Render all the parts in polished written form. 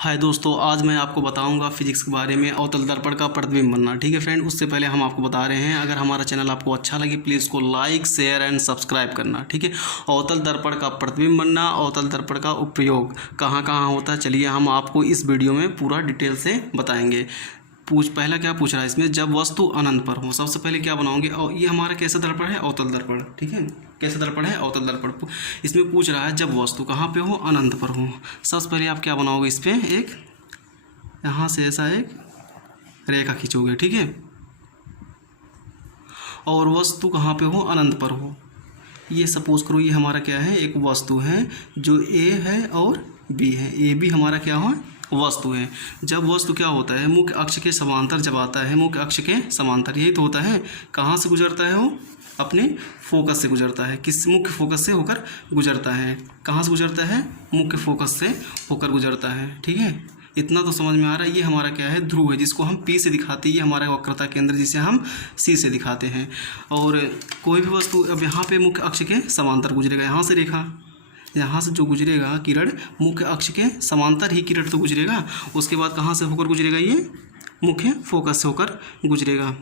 हाय दोस्तों, आज मैं आपको बताऊंगा फिजिक्स के बारे में अवतल दर्पण का प्रतिबिंब बनना। ठीक है फ्रेंड, उससे पहले हम आपको बता रहे हैं, अगर हमारा चैनल आपको अच्छा लगे प्लीज़ को लाइक शेयर एंड सब्सक्राइब करना। ठीक है, अवतल दर्पण का प्रतिबिंब बनना, अवतल दर्पण का उपयोग कहाँ कहाँ होता है, चलिए हम आपको इस वीडियो में पूरा डिटेल से बताएंगे। पहला क्या पूछ रहा है इसमें, जब वस्तु अनंत पर हो। सबसे पहले क्या बनाओगे, और ये हमारा कैसा दर्पण है, अवतल दर्पण। ठीक है, कैसा दर्पण है, अवतल दर्पण। इसमें पूछ रहा है जब वस्तु कहाँ पे हो, अनंत पर हो। सबसे पहले आप क्या बनाओगे, इस पर एक यहाँ से ऐसा एक रेखा खींचोगे। ठीक है, और वस्तु कहाँ पे हो, अनंत पर हो। ये सपोज करो ये हमारा क्या है, एक वस्तु है जो ए है और बी है। ए बी हमारा क्या हो, वस्तु है। जब वस्तु क्या होता है, मुख्य अक्ष के समांतर जब आता है, मुख्य अक्ष के समांतर, यही तो होता है। कहाँ से गुजरता है वो, अपने फोकस से गुजरता है। किस, मुख्य फोकस से होकर गुजरता है। कहाँ से गुजरता है, मुख्य फोकस से होकर गुजरता है। ठीक है, इतना तो समझ में आ रहा है। ये हमारा क्या है, ध्रुव है, जिसको हम P से दिखाते हैं। ये हमारा वक्रता केंद्र जिसे हम C से दिखाते हैं। और कोई भी वस्तु अब यहाँ पे मुख्य अक्ष के समांतर गुजरेगा, यहाँ से रेखा, यहाँ से जो गुजरेगा किरण, मुख्य अक्ष के समांतर ही किरण तो गुजरेगा। उसके बाद कहाँ से होकर गुजरेगा, ये मुख्य फोकस से होकर गुजरेगा।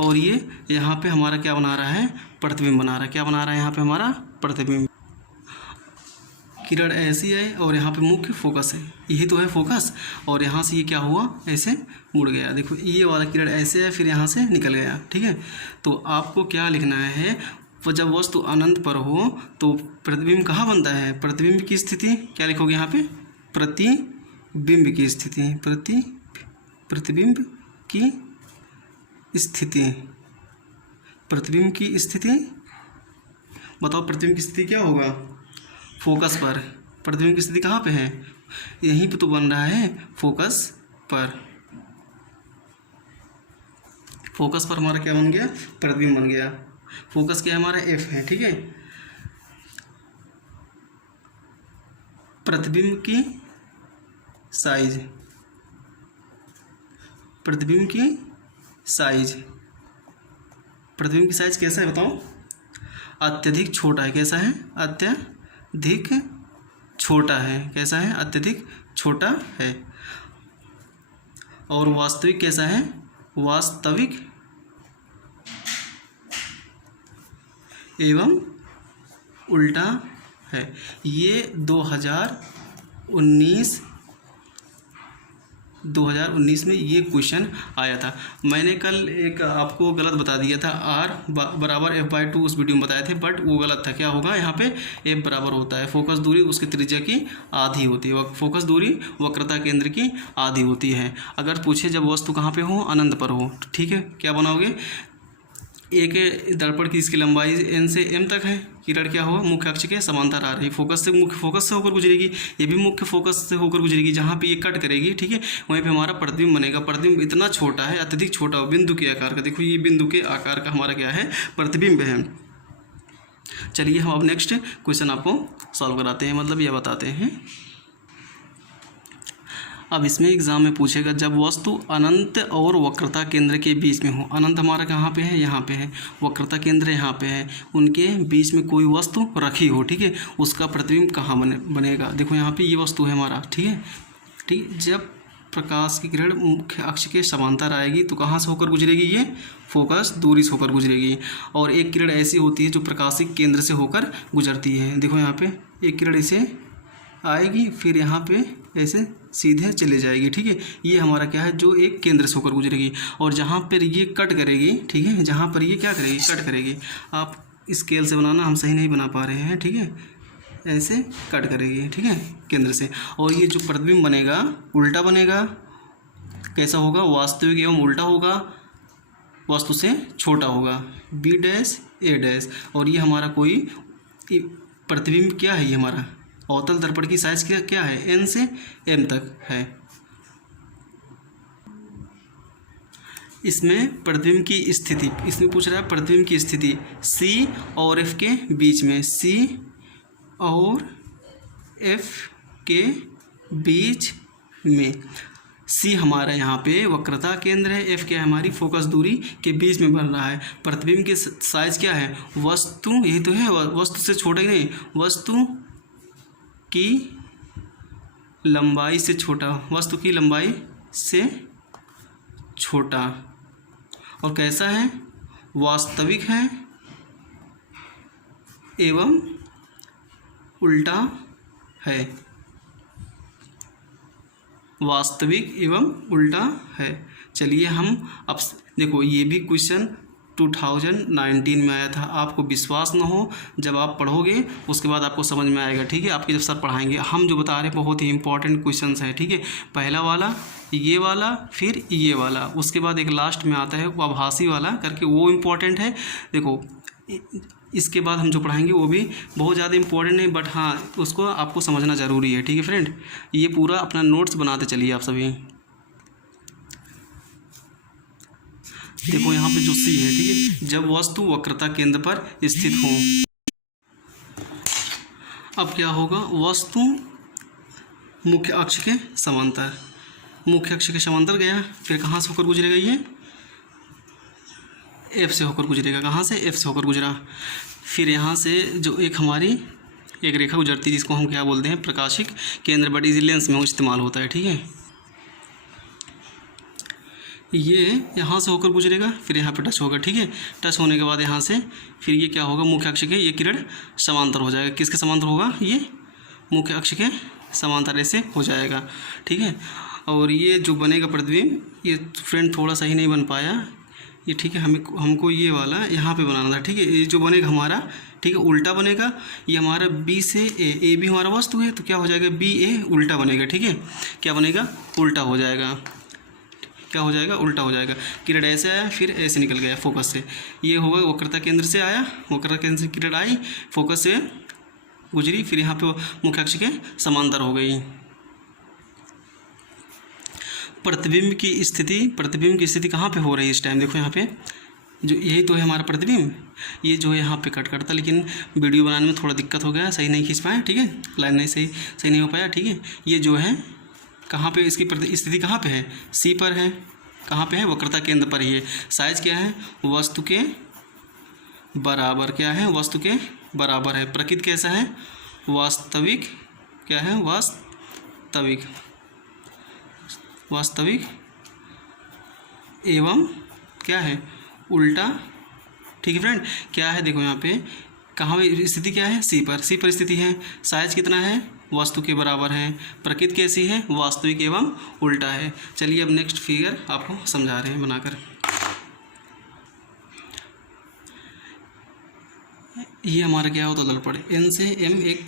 और ये यहाँ पे हमारा क्या बना रहा है, प्रतिबिंब बना रहा है। क्या बना रहा है यहाँ पे हमारा, प्रतिबिंब। किरण ऐसी है और यहाँ पे मुख्य फोकस है, यही तो है फोकस। और यहाँ से ये क्या हुआ, ऐसे मुड़ गया। देखो ये वाला किरण ऐसे है, फिर यहाँ से निकल गया। ठीक है, तो आपको क्या लिखना है, वो जब वस्तु अनंत पर हो तो प्रतिबिंब कहाँ बनता है, प्रतिबिंब की स्थिति क्या लिखोगे यहाँ पे, प्रतिबिंब की स्थिति, प्रतिबिंब की स्थिति, प्रतिबिंब की स्थिति। बताओ प्रतिबिंब की स्थिति क्या होगा, फोकस पर। प्रतिबिंब की स्थिति कहाँ पे है, यहीं पे तो बन रहा है, फोकस पर। फोकस पर हमारा क्या बन गया, प्रतिबिंब बन गया। फोकस क्या हमारा F है। ठीक है, प्रतिबिंब की साइज, प्रतिबिंब की साइज, प्रतिबिंब की साइज कैसा है बताओ, अत्यधिक छोटा है। कैसा है, अत्यधिक छोटा है। कैसा है, अत्यधिक छोटा है। और वास्तविक कैसा है, वास्तविक एवं उल्टा है। ये 2019 में ये क्वेश्चन आया था। मैंने कल एक आपको गलत बता दिया था, R बराबर F/2 उस वीडियो में बताए थे, बट वो गलत था। क्या होगा यहाँ पे, F बराबर होता है फोकस दूरी उसकी त्रिज्या की आधी होती है। फोकस दूरी वक्रता केंद्र की आधी होती है। अगर पूछे जब वस्तु कहाँ पे हो, अनंत पर हो। ठीक है, क्या बनाओगे, एक दर्पण की इसकी लंबाई N से M तक है। किरण क्या होगा, मुख्य अक्ष के समांतर आ रही, फोकस से, मुख्य फोकस से होकर गुजरेगी। ये भी मुख्य फोकस से होकर गुजरेगी, जहाँ पे ये कट करेगी। ठीक है, वहीं पे हमारा प्रतिबिंब बनेगा। प्रतिबिंब इतना छोटा है, अत्यधिक छोटा, बिंदु के आकार का। देखो ये बिंदु के आकार का हमारा क्या है, प्रतिबिंब है। चलिए हम अब नेक्स्ट क्वेश्चन आपको सॉल्व कराते हैं, मतलब यह बताते हैं। अब इसमें एग्जाम में पूछेगा जब वस्तु अनंत और वक्रता केंद्र के बीच में हो। अनंत हमारा कहाँ पे है, यहाँ पे है। वक्रता केंद्र यहाँ पे है, उनके बीच में कोई वस्तु रखी हो। ठीक है, उसका प्रतिबिंब कहाँ बनेगा। देखो यहाँ पे ये वस्तु है हमारा। ठीक है, ठीक, जब प्रकाश की किरण मुख्य अक्ष के समांतर आएगी तो कहाँ से होकर गुजरेगी, ये फोकस दूरी से होकर गुजरेगी। और एक किरण ऐसी होती है जो प्रकाशिक केंद्र से होकर गुजरती है। देखो यहाँ पे एक किरण इसे आएगी, फिर यहाँ पे ऐसे सीधे चले जाएगी। ठीक है, ये हमारा क्या है, जो एक केंद्र से होकर गुजरेगी। और जहाँ पर ये कट करेगी, ठीक है, जहाँ पर ये क्या करेगी, कट करेगी। आप स्केल से बनाना, हम सही नहीं बना पा रहे हैं। ठीक है, ऐसे कट करेगी। ठीक है, केंद्र से। और ये जो प्रतिबिंब बनेगा उल्टा बनेगा। कैसा होगा, वास्तविक एवं उल्टा होगा, वस्तु से छोटा होगा, B', A'। और ये हमारा कोई प्रतिबिंब क्या है, ये हमारा अवतल दर्पण की साइज क्या है, N से M तक है। इसमें प्रतिबिंब की स्थिति, इसमें पूछ रहा है प्रतिबिंब की स्थिति C और F के बीच में, C और F के बीच में। C हमारा यहाँ पे वक्रता केंद्र है, F क्या है, हमारी फोकस दूरी के बीच में बन रहा है। प्रतिबिंब की साइज क्या है, वस्तु, यही तो है, वस्तु से छोटा ही नहीं, वस्तु की लंबाई से छोटा, वस्तु की लंबाई से छोटा, और कैसा है, वास्तविक है एवं उल्टा है, वास्तविक एवं उल्टा है। चलिए हम अब देखो, ये भी क्वेश्चन 2019 में आया था। आपको विश्वास न हो, जब आप पढ़ोगे उसके बाद आपको समझ में आएगा, ठीक है। आपके जब सर पढ़ाएंगे, हम जो बता रहे हैं बहुत ही इंपॉर्टेंट क्वेश्चंस है, ठीक है। पहला वाला, ये वाला, फिर ये वाला, उसके बाद एक लास्ट में आता है वो आभासी वाला करके, वो इम्पॉर्टेंट है। देखो इसके बाद हम जो पढ़ाएंगे वो भी बहुत ज़्यादा इंपॉर्टेंट है, बट हाँ उसको आपको समझना ज़रूरी है, ठीक है फ्रेंड। ये पूरा अपना नोट्स बनाते चलिए आप सभी। देखो यहाँ पे जो सी है, ठीक है, जब वस्तु वक्रता केंद्र पर स्थित हो। अब क्या होगा, वस्तु मुख्य अक्ष के समांतर, मुख्य अक्ष के समांतर गया, फिर कहाँ से होकर गुजरेगा, ये एफ से होकर गुजरेगा। कहाँ से, एफ से होकर गुजरा। फिर यहाँ से जो एक हमारी एक रेखा गुजरती है जिसको हम क्या बोलते हैं, प्रकाशिक केंद्र, बट इसी लेंस में वो इस्तेमाल होता है, ठीक है। ये यहाँ से होकर गुजरेगा, फिर यहाँ पे टच होगा, ठीक है। टच होने के बाद यहाँ से फिर ये क्या होगा, मुख्य अक्ष के ये किरण समांतर हो जाएगा। किसके समांतर होगा, ये मुख्य अक्ष के समांतर ऐसे हो जाएगा, ठीक है। और ये जो बनेगा प्रतिबिंब, ये फ्रेंड थोड़ा सही नहीं बन पाया ये, ठीक है। हमको ये वाला यहाँ पे बनाना था, ठीक है। ये जो बनेगा हमारा, ठीक है, उल्टा बनेगा। ये हमारा बी से ए भी हमारा वस्तु है, तो क्या हो जाएगा, बी ए उल्टा बनेगा, ठीक है। क्या बनेगा, उल्टा हो जाएगा। क्या हो जाएगा, उल्टा हो जाएगा। किरण ऐसे आया, फिर ऐसे निकल गया फोकस से। ये होगा वक्रता केंद्र से आया, वक्रता केंद्र से किरण आई, फोकस से गुजरी, फिर यहाँ पे मुख्य अक्ष के समांतर हो गई। प्रतिबिंब की स्थिति कहाँ पे हो रही है इस टाइम, देखो यहाँ पे जो यही तो है हमारा प्रतिबिंब। ये जो है यहाँ पे कट करता, लेकिन वीडियो बनाने में थोड़ा दिक्कत हो गया, सही नहीं खींच पाया, ठीक है, लाइन नहीं सही नहीं हो पाया, ठीक है। ये जो है कहाँ पे, इसकी स्थिति कहाँ पे है, सी पर है। कहाँ पे है, वक्रता केंद्र पर ही है। साइज क्या है, वस्तु के बराबर, क्या है, वस्तु के बराबर है। प्रकृति कैसा है, वास्तविक, क्या है, वास्तविक एवं क्या है, उल्टा, ठीक है फ्रेंड। क्या है, देखो यहाँ पे कहाँ पे स्थिति क्या है, सी पर स्थिति है। साइज कितना है, वस्तु के बराबर है। प्रकृति कैसी है, वास्तविक एवं उल्टा है। चलिए अब नेक्स्ट फिगर आपको समझा रहे हैं बनाकर। ये हमारा क्या होता है, दर्पण, एन से एम एक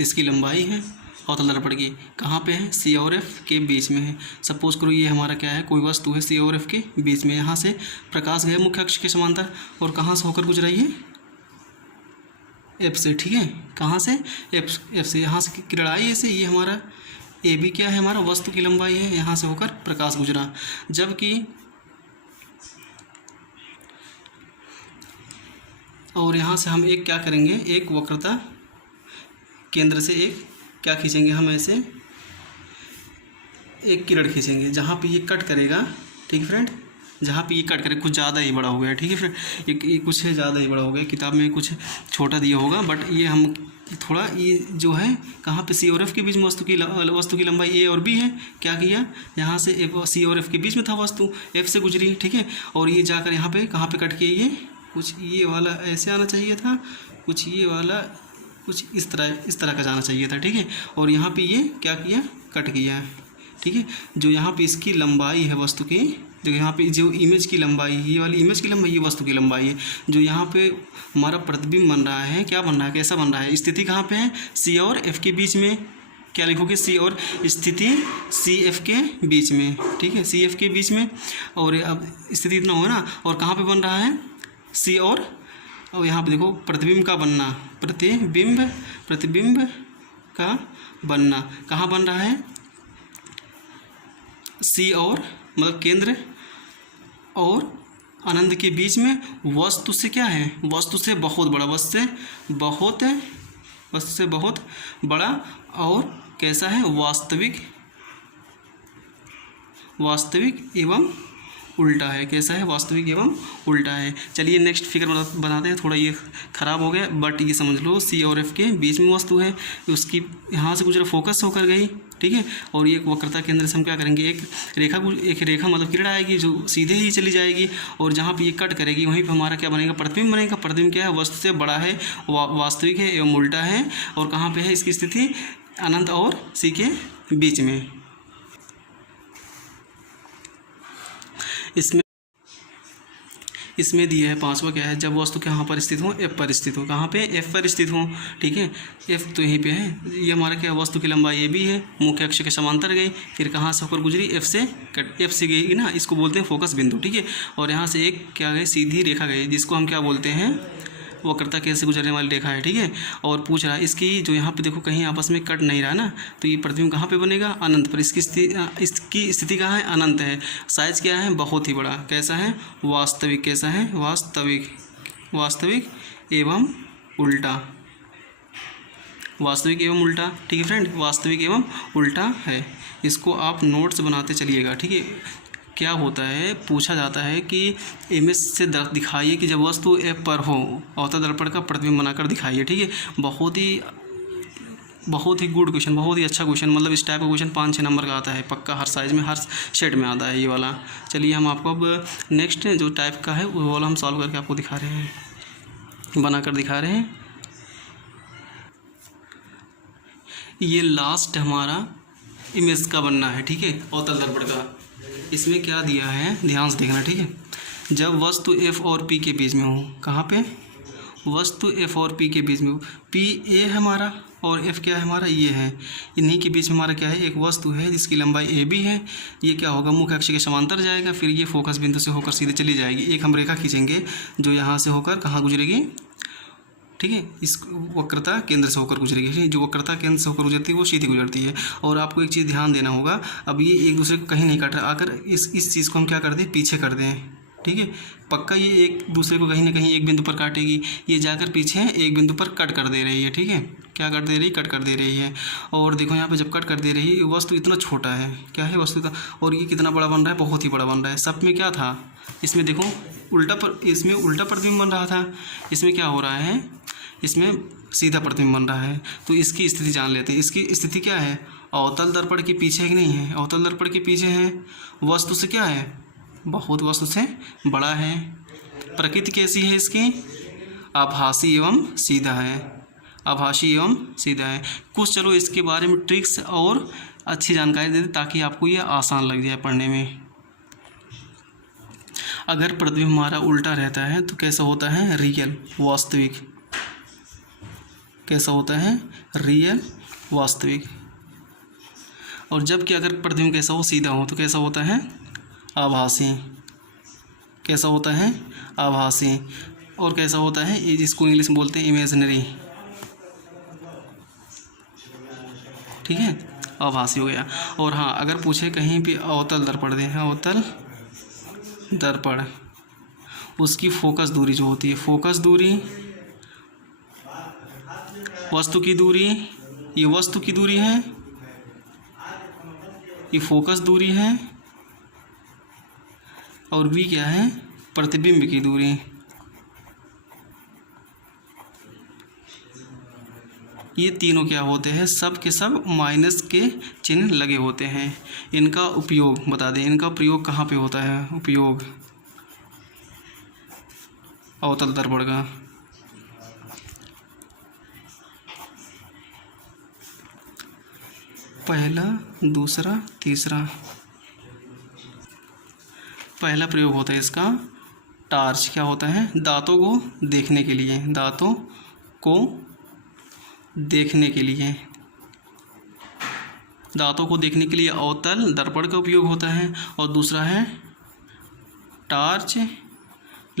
इसकी लंबाई है, अवतल दर्पण की कहाँ पे है, सी और एफ के बीच में है। सपोज करो ये हमारा क्या है, कोई वस्तु है सी और एफ के बीच में। यहाँ से प्रकाश गया मुख्य अक्ष के समांतर, और कहाँ से होकर गुजरा, ये एफ से, ठीक है। कहाँ से, एफ से। यहाँ से किरण आई ऐसे, ये हमारा ए बी क्या है, हमारा वस्तु की लंबाई है, यहाँ से होकर प्रकाश गुजरा। जबकि और यहाँ से हम एक क्या करेंगे, एक वक्रता केंद्र से एक क्या खींचेंगे, हम ऐसे एक किरण खींचेंगे जहाँ पे ये कट करेगा, ठीक है फ्रेंड। जहाँ पे ये कट करे, कुछ ज़्यादा ही बड़ा हो गया, ठीक है फ्रेंड। ये कुछ है ज़्यादा ही बड़ा हो गया, किताब में कुछ छोटा दिया होगा, बट ये हम थोड़ा, ये जो है कहाँ पे, सी और एफ के बीच में वस्तु की लंबाई ए और बी है। क्या किया, यहाँ से सी और एफ के बीच में था वस्तु, एफ से गुजरी, ठीक है। और ये जाकर यहाँ पे कहाँ पे कट किया, ये कुछ ये वाला ऐसे आना चाहिए था, कुछ ये वाला कुछ इस तरह का जाना चाहिए था, ठीक है। और यहाँ पे ये क्या किया, कट किया, ठीक है। जो यहाँ पे इसकी लंबाई है वस्तु की, देखो यहाँ पे जो इमेज की लंबाई, ये वाली इमेज की लंबाई, ये वस्तु की लंबाई है। जो यहाँ पे हमारा प्रतिबिंब बन रहा है, क्या बन रहा है, कैसा बन रहा है, स्थिति कहाँ पे है, सी और एफ के बीच में। क्या लिखोगे, सी और स्थिति सी एफ के बीच में, ठीक है, सी एफ के बीच में। और अब स्थिति इतना हो ना, और कहाँ पे बन रहा है, सी और यहाँ पे देखो प्रतिबिंब का बनना, प्रतिबिंब का बनना कहाँ बन रहा है, सी और मतलब केंद्र और अनंत के बीच में। वस्तु से क्या है, वस्तु से बहुत बड़ा, वस्तु से बहुत बड़ा, और कैसा है, वास्तविक एवं उल्टा है। कैसा है? वास्तविक एवं उल्टा है। चलिए नेक्स्ट फिगर बनाते हैं। थोड़ा ये ख़राब हो गया बट ये समझ लो सी और एफ के बीच में वस्तु है, उसकी यहाँ से गुजरा फोकस होकर गई, ठीक है। और ये वक्रता केंद्र से हम क्या करेंगे, एक रेखा मतलब किरण आएगी जो सीधे ही चली जाएगी और जहाँ पे ये कट करेगी वहीं पे हमारा क्या बनेगा, प्रतिबिंब बनेगा। प्रतिबिंब क्या है? वस्तु से बड़ा है, वास्तविक है एवं उल्टा है। और कहाँ पे है इसकी स्थिति? अनंत और सी के बीच में। इसमें दिया है पांचवा क्या है, जब वस्तु कहाँ पर स्थित हो, एफ पर स्थित हो। कहाँ पे? एफ पर स्थित हो, ठीक है। एफ तो यहीं पे है। ये हमारा क्या, वस्तु की लंबाई ए बी है, मुख्य अक्ष के समांतर गई, फिर कहाँ से होकर गुजरी, एफ से गई ना, इसको बोलते हैं फोकस बिंदु, ठीक है। और यहाँ से एक क्या गई, सीधी रेखा गई, जिसको हम क्या बोलते हैं, वक्रता केंद्र से गुजरने वाली रेखा है, ठीक है। और पूछ रहा है इसकी जो यहाँ पे देखो कहीं आपस में कट नहीं रहा ना, तो ये प्रतिबिंब कहाँ पे बनेगा, अनंत पर। इसकी स्थिति कहाँ है, अनंत है। साइज क्या है, बहुत ही बड़ा। कैसा है, वास्तविक। कैसा है, वास्तविक एवं उल्टा। वास्तविक एवं उल्टा, ठीक है फ्रेंड, वास्तविक एवं उल्टा है। इसको आप नोट्स बनाते चलिएगा, ठीक है। क्या होता है, पूछा जाता है कि इमेज से दिखाइए कि जब वस्तु एफ पर हो, अवतल दर्पण का प्रतिबिंब बनाकर दिखाइए, ठीक है। बहुत ही गुड क्वेश्चन, बहुत ही अच्छा क्वेश्चन, मतलब इस टाइप का क्वेश्चन 5-6 नंबर का आता है पक्का, हर साइज में, हर सेट में आता है ये वाला। चलिए हम आपको अब नेक्स्ट जो टाइप का है वो वाला हम सॉल्व करके आपको दिखा रहे हैं, बनाकर दिखा रहे हैं। ये लास्ट हमारा इमेज का बनना है, ठीक है, अवतल दर्पण का। इसमें क्या दिया है, ध्यान से देखना, ठीक है। जब वस्तु एफ और पी के बीच में हो, कहाँ पे, वस्तु एफ और पी के बीच में हो, पी ए है हमारा और एफ क्या है हमारा, ये है। इन्हीं के बीच में हमारा क्या है, एक वस्तु है जिसकी लंबाई ए बी है। ये क्या होगा, मुख्य अक्ष के समांतर जाएगा, फिर ये फोकस बिंदु से होकर सीधे चली जाएगी। एक हम रेखा खींचेंगे जो यहाँ से होकर कहाँ गुजरेगी, ठीक है, इस वक्रता केंद्र से होकर गुजरेगी। जो वक्रता केंद्र से होकर गुजरती है वो सीधी गुजरती है। और आपको एक चीज़ ध्यान देना होगा, अब ये एक दूसरे को कहीं नहीं काट रहा, आकर इस चीज़ को हम क्या कर दें, पीछे कर दें, ठीक है। पक्का ये एक दूसरे को कहीं ना कहीं एक बिंदु पर काटेगी, ये जाकर पीछे एक बिंदु पर कट कर दे रही है, ठीक है। क्या कर दे रही है, कट कर दे रही है। और देखो यहाँ पे जब कट कर दे रही है, वस्तु इतना छोटा है, क्या है वस्तु, और ये कितना बड़ा बन रहा है, बहुत ही बड़ा बन रहा है। सब में क्या था, इसमें देखो इसमें उल्टा प्रतिबिंब बन रहा था, इसमें क्या हो रहा है, इसमें सीधा प्रतिबिंब बन रहा है। तो इसकी स्थिति जान लेते हैं। इसकी स्थिति क्या है, अवतल दर्पण के पीछे है कि नहीं है, अवतल दर्पण के पीछे है, वस्तु से क्या है, बहुत वस्तु से बड़ा है। प्रकृति कैसी है इसकी, आभासी एवं सीधा है, आभासी एवं सीधा है। कुछ चलो इसके बारे में ट्रिक्स और अच्छी जानकारी दे दें ताकि आपको ये आसान लग जाए पढ़ने में। अगर प्रतिबिंब हमारा उल्टा रहता है तो कैसा होता है, रियल, वास्तविक। कैसा होता है, रियल, वास्तविक। और जबकि अगर प्रतिबिंब कैसा हो, सीधा हो, तो कैसा होता है, आभासी। कैसा होता है, आभासी। और कैसा होता है, ये जिसको इंग्लिश में बोलते हैं इमेजिनरी, ठीक है, आभासी हो गया। और हाँ, अगर पूछे कहीं पे अवतल दर्पण दें, अवतल दर्पण, उसकी फोकस दूरी जो होती है, फोकस दूरी, वस्तु की दूरी, ये वस्तु की दूरी है, ये फोकस दूरी है, और v क्या है, प्रतिबिंब की दूरी। ये तीनों क्या होते हैं, सब के सब माइनस के चिन्ह लगे होते हैं। इनका उपयोग बता दें, इनका प्रयोग कहाँ पे होता है, उपयोग अवतल दर्पण का। पहला, दूसरा, तीसरा। पहला प्रयोग होता है इसका टार्च, क्या होता है, दांतों को देखने के लिए, दांतों को देखने के लिए, दांतों को देखने के लिए अवतल दर्पण का उपयोग होता है। और दूसरा है टार्च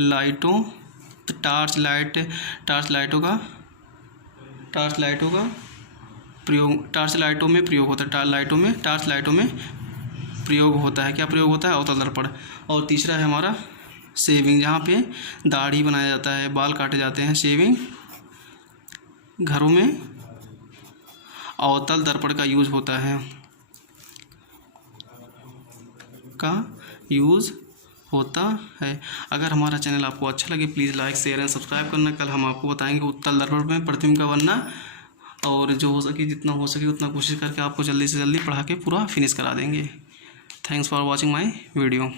लाइटों, तो टार्च लाइटों का प्रयोग, टार्च लाइटों में प्रयोग होता है, टार्च लाइटों में प्रयोग होता है। क्या प्रयोग होता है, अवतल दर्पण। और तीसरा है हमारा शेविंग, जहाँ पे दाढ़ी बनाया जाता है, बाल काटे जाते हैं, शेविंग, घरों में अवतल दर्पण का यूज होता है, होता है। अगर हमारा चैनल आपको अच्छा लगे please like share and subscribe करना। कल हम आपको बताएंगे उत्तल दर्पण में प्रतिबिंब का बनना, और जो हो सके जितना हो सके उतना कोशिश करके आपको जल्दी से जल्दी पढ़ा के पूरा फिनिश करा देंगे। Thanks for watching my video.